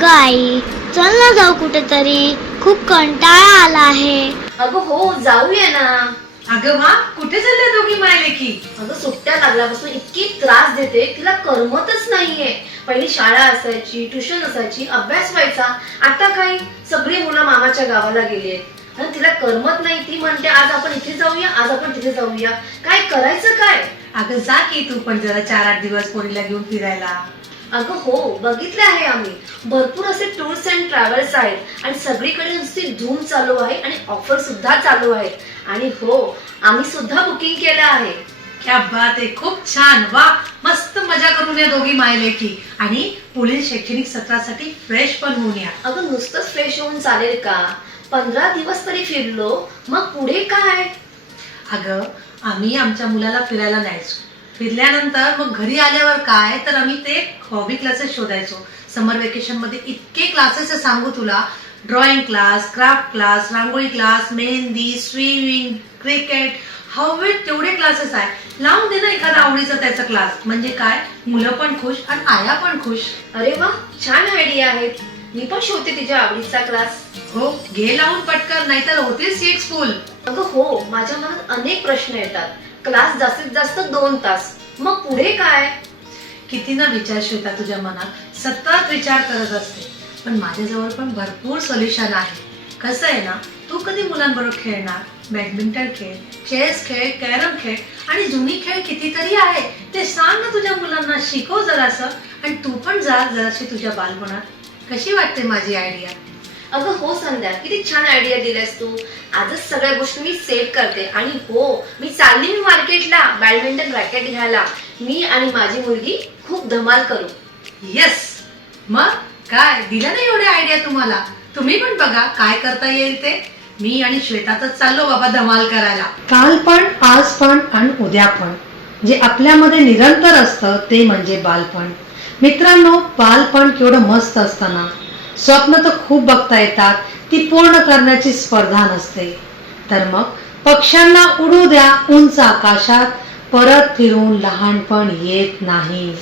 अगं आई, चल ना जाऊ कुठेतरी, खूप कंटाळा आला आहे. अगं हो, जाऊया ना. अगं वा, कुठे चालल्या दोघी मायलेकी? अगं सुट्ट्या लागल्यापासून इतकी त्रास देते, तिला करमतच नाहीये. पहिली शाळा असायची, ट्युशन असायची, अभ्यास व्हायचा. आता काही सगळी मुलं मामाच्या गावाला गेलीत आणि तिला करमत नाही. ती म्हणते आज आपण इथे जाऊया, आज आपण तिथे जाऊया. काय करायचं काय? अगं जा की तू पण जरा 4-8 दिवस पोरीला घेऊन फिरायला. अगं हो, बघितले आहे आम्ही. भरपूर असे टूर्स अँड ट्रॅव्हल्स आहेत आणि सगळीकडे नुसती धूम चालू आहे आणि ऑफर सुद्धा चालू आहेत. आणि हो, आम्ही सुद्धा बुकिंग केलं आहे. क्या बात आहे, खूप छान. वा, मस्त मजा करून या दोघी मायलेकी आणि पुढील शैक्षणिक सत्रासाठी फ्रेश पण होऊन या. अगं नुसतंच फ्रेश होऊन चालेल का? 15 दिवस तरी फिरलो, मग पुढे काय? अगं आम्ही आमच्या मुलाला फिरायला न्यायचो. फिरल्यानंतर मग घरी आल्यावर काय तर आम्ही ते हॉबी क्लासेस शोधायचो. समर वेकेशन मध्ये इतके क्लासेस आहे सांगू तुला. ड्रॉइंग क्लास, क्राफ्ट क्लास, रांगोळी क्लास, मेहंदी, स्विमिंग, क्रिकेट, हवे तेवढे क्लासेस आहे. लावून दे ना एखादा आवडीचा त्याचा क्लास. म्हणजे काय, मुलं पण खुश आणि आया पण खुश. अरे वा, छान आयडिया आहेत. मी पण शोधते तिच्या आवडीचा क्लास. हो, घे लावून पटकन, नाहीतर होतेच एक स्कूल. अगं हो, माझ्या मनात अनेक प्रश्न येतात. क्लास जास्तीत जास्त 2 तास, मग पुढे काय? किती ना विचार श्वेता तुझ्या मनात, सतत विचार करत असते. पण माझ्याजवळ पण भरपूर सोल्युशन आहे. कसं आहे ना, तू कधी मुलांबरोबर खेळणार? बॅडमिंटन खेळ, चेस खेळ, कॅरम खेळ आणि जुनी खेळ कितीतरी आहे. ते सांग ना तुझ्या मुलांना, शिकव जरासं. आणि तू पण जा जराशी तुझ्या बालपणात. कशी वाटते माझी आयडिया? अगं हो संध्या, किती छान आयडिया दिल्यास तू. आजच सगळ्या गोष्टी मी सेव्ह करते. आणि हो, मी चालली मार्केटला बॅडमिंटन रॅकेट घ्यायला. मी आणि माझी मुलगी खूप धमाल करू. येस, मग काय दिलं नाही एवढे आयडिया तुम्हाला? तुम्ही पण बघा काय करता येईल ते. मी आणि श्वेतातच चाललो बाबा धमाल करायला. काल पण, आज पण आणि उद्या पण. जे आपल्यामध्ये निरंतर असतं ते म्हणजे बालपण. मित्रांनो, बालपण केवढं मस्त असतं ना. स्वप्न तर खूप बघता येतात, ती पूर्ण करण्याची स्पर्धा नसते. तर मग पक्ष्यांना उडू द्या उंच आकाशात, परत फिरून लहानपण येत नाही.